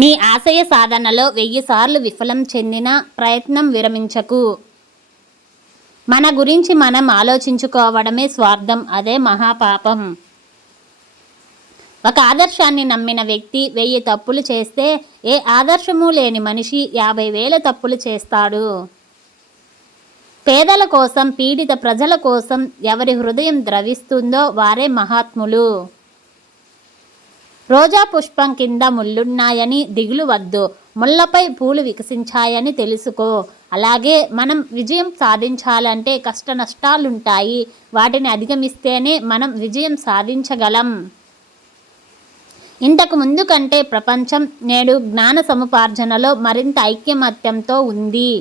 నీ ఆశయ సాధనలో వెయ్యి సార్లు విఫలం చెందిన ప్రయత్నం విరమించకు. మన గురించి మనం ఆలోచించుకోవడమే స్వార్థం అదే మహాపాపం. ఒక ఆదర్శాన్ని నమ్మిన వ్యక్తి వెయ్యి తప్పులు చేస్తే ఏ ఆదర్శము లేని మనిషి యాభై వేల తప్పులు చేస్తాడు. పేదల కోసం పీడిత ప్రజల కోసం ఎవరి హృదయం ద్రవిస్తుందో వారే మహాత్ములు. రోజా పుష్పం కింద ముళ్ళున్నాయని దిగులు వద్దు. ముళ్ళపై పూలు వికసించాయని తెలుసుకో. అలాగే మనం విజయం సాధించాలంటే కష్ట నష్టాలుంటాయి వాటిని అధిగమిస్తేనే మనం విజయం సాధించగలం. ఇంతకు ముందు కంటే ప్రపంచం నేడు జ్ఞాన సముపార్జనలో మరింత ఐక్యమత్యంతో ఉంది.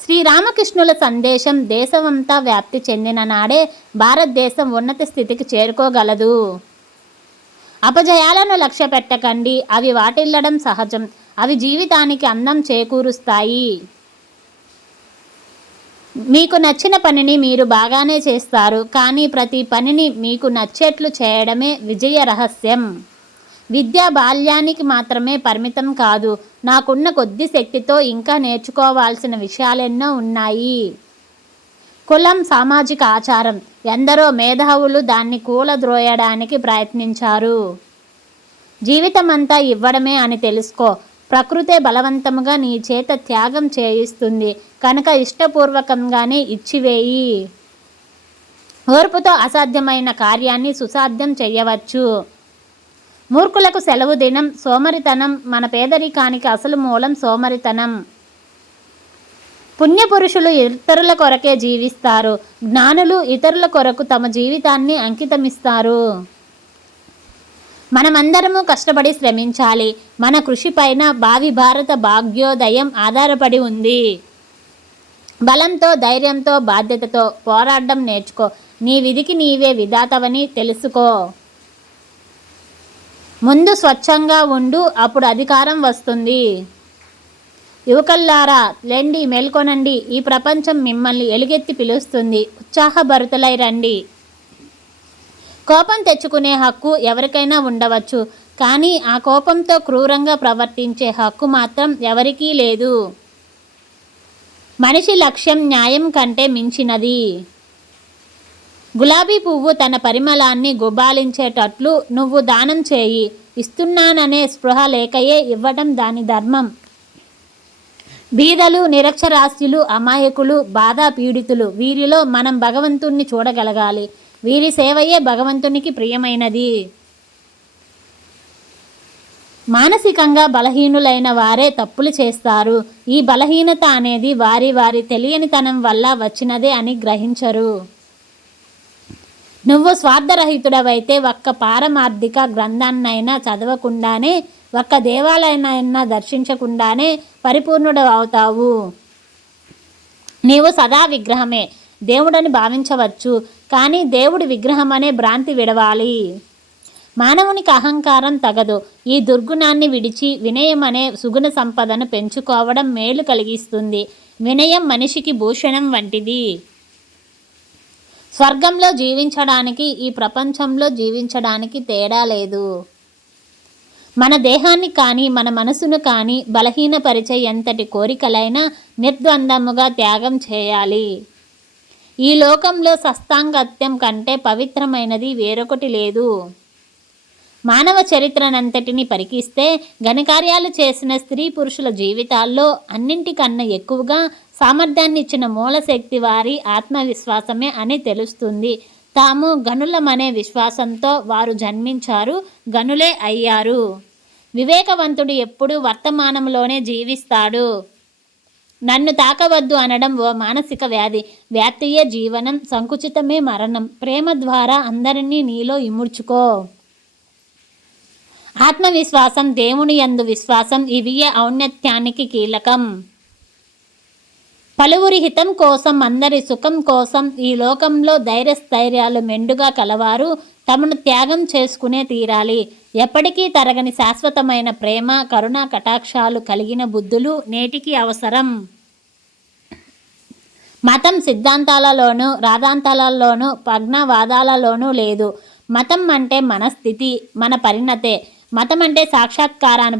శ్రీరామకృష్ణుల సందేశం దేశమంతా వ్యాప్తి చెందిన నాడే భారతదేశం ఉన్నత స్థితికి చేరుకోగలదు. అపజయాలను లక్ష్య పెట్టకండి. అవి వాటిల్లడం సహజం. అవి జీవితానికి అందం చేకూరుస్తాయి. మీకు నచ్చిన పనిని మీరు బాగానే చేస్తారు. కానీ ప్రతి పనిని మీకు నచ్చేట్లు చేయడమే విజయ రహస్యం. విద్య బాల్యానికి మాత్రమే పరిమితం కాదు. నాకున్న కొద్ది శక్తితో ఇంకా నేర్చుకోవాల్సిన విషయాలెన్నో ఉన్నాయి. కులం సామాజిక ఆచారం ఎందరో మేధావులు దాన్ని కూలద్రోయడానికి ప్రయత్నించారు. జీవితమంతా ఇవ్వడమే అని తెలుసుకో. ప్రకృతే బలవంతముగా నీ చేత త్యాగం చేయిస్తుంది. కనుక ఇష్టపూర్వకంగానే ఇచ్చివేయి. ఓర్పుతో అసాధ్యమైన కార్యాన్ని సుసాధ్యం చేయవచ్చు మూర్ఖులకు సెలవు దినం సోమరితనం మన పేదరికానికి అసలు మూలం సోమరితనం. పుణ్యపురుషులు ఇతరుల కొరకే జీవిస్తారు. జ్ఞానులు ఇతరుల కొరకు తమ జీవితాన్ని అంకితమిస్తారు. మనమందరము కష్టపడి శ్రమించాలి. మన కృషిపైన భావి భారత భాగ్యోదయం ఆధారపడి ఉంది. బలంతో ధైర్యంతో బాధ్యతతో పోరాడడం నేర్చుకో. నీ విధికి నీవే విధాతవని తెలుసుకో. ముందు స్వచ్ఛంగా ఉండు అప్పుడు అధికారం వస్తుంది. యువకల్లారా లెండి మేల్కొనండి. ఈ ప్రపంచం మిమ్మల్ని ఎలుగెత్తి పిలుస్తుంది. ఉత్సాహభరితులై రండి. కోపం తెచ్చుకునే హక్కు ఎవరికైనా ఉండవచ్చు. కానీ ఆ కోపంతో క్రూరంగా ప్రవర్తించే హక్కు మాత్రం ఎవరికీ లేదు. మనిషి లక్ష్యం న్యాయం కంటే మించినది. గులాబీ పువ్వు తన పరిమళాన్ని గుబాలించేటట్లు నువ్వు దానం చేయి. ఇస్తున్నాననే స్పృహ లేకయే ఇవ్వటం దాని ధర్మం. బీదలు నిరక్షరాస్యులు అమాయకులు బాధా పీడితులు వీరిలో మనం భగవంతుణ్ణి చూడగలగాలి. వీరి సేవయే భగవంతునికి ప్రియమైనది. మానసికంగా బలహీనులైన వారే తప్పులు చేస్తారు. ఈ బలహీనత అనేది వారి వారి తెలియనితనం వల్ల వచ్చినదే అని గ్రహించరు. నువ్వు స్వార్థరహితుడవైతే ఒక్క పారమార్థిక గ్రంథాన్నైనా చదవకుండానే ఒక్క దేవాలయాన్నైనా దర్శించకుండానే పరిపూర్ణుడు అవుతావు నీవు సదా విగ్రహమే. దేవుడని భావించవచ్చు కానీ దేవుడి విగ్రహం అనే భ్రాంతి విడవాలి. మానవునికి అహంకారం తగదు. ఈ దుర్గుణాన్ని విడిచి వినయం అనే సుగుణ సంపదను పెంచుకోవడం మేలు కలిగిస్తుంది. వినయం మనిషికి భూషణం వంటిది. స్వర్గంలో జీవించడానికి ఈ ప్రపంచంలో జీవించడానికి తేడా లేదు. మన దేహాన్ని కానీ మన మనసును కానీ బలహీనపరిచే ఎంతటి కోరికలైనా నిర్ద్వందముగా త్యాగం చేయాలి. ఈ లోకంలో సస్తాంగత్యం కంటే పవిత్రమైనది వేరొకటి లేదు. మానవ చరిత్రనంతటిని పరికిస్తే ఘనకార్యాలు చేసిన స్త్రీ పురుషుల జీవితాల్లో అన్నింటికన్నా ఎక్కువగా సామర్థ్యాన్ని ఇచ్చిన మూలశక్తి వారి ఆత్మవిశ్వాసమే అని తెలుస్తుంది. తాము గనులమనే విశ్వాసంతో వారు జన్మించారు గనులే అయ్యారు. వివేకవంతుడు ఎప్పుడు వర్తమానంలోనే జీవిస్తాడు. నన్ను తాకవద్దు అనడం ఓ మానసిక వ్యాధి. వ్యాప్తియే జీవనం సంకుచితమే మరణం. ప్రేమ ద్వారా అందరినీ నీలో ఇముడ్చుకో. ఆత్మవిశ్వాసం దేవుని యందు విశ్వాసం. ఇవియే ఔన్నత్యానికి కీలకం. పలువురి హితం కోసం అందరి సుఖం కోసం ఈ లోకంలో ధైర్యస్థైర్యాలు మెండుగా కలవారు తమను త్యాగం చేసుకునే తీరాలి. ఎప్పటికీ తరగని శాశ్వతమైన ప్రేమ కరుణా కటాక్షాలు కలిగిన బుద్ధులు నేటికి అవసరం. మతం సిద్ధాంతాలలోనూ రాధాంతాలలోనూ పగ్నవాదాలలోనూ లేదు. మతం అంటే మన స్థితి మన పరిణతే. మతం అంటే సాక్షాత్కారాన్ని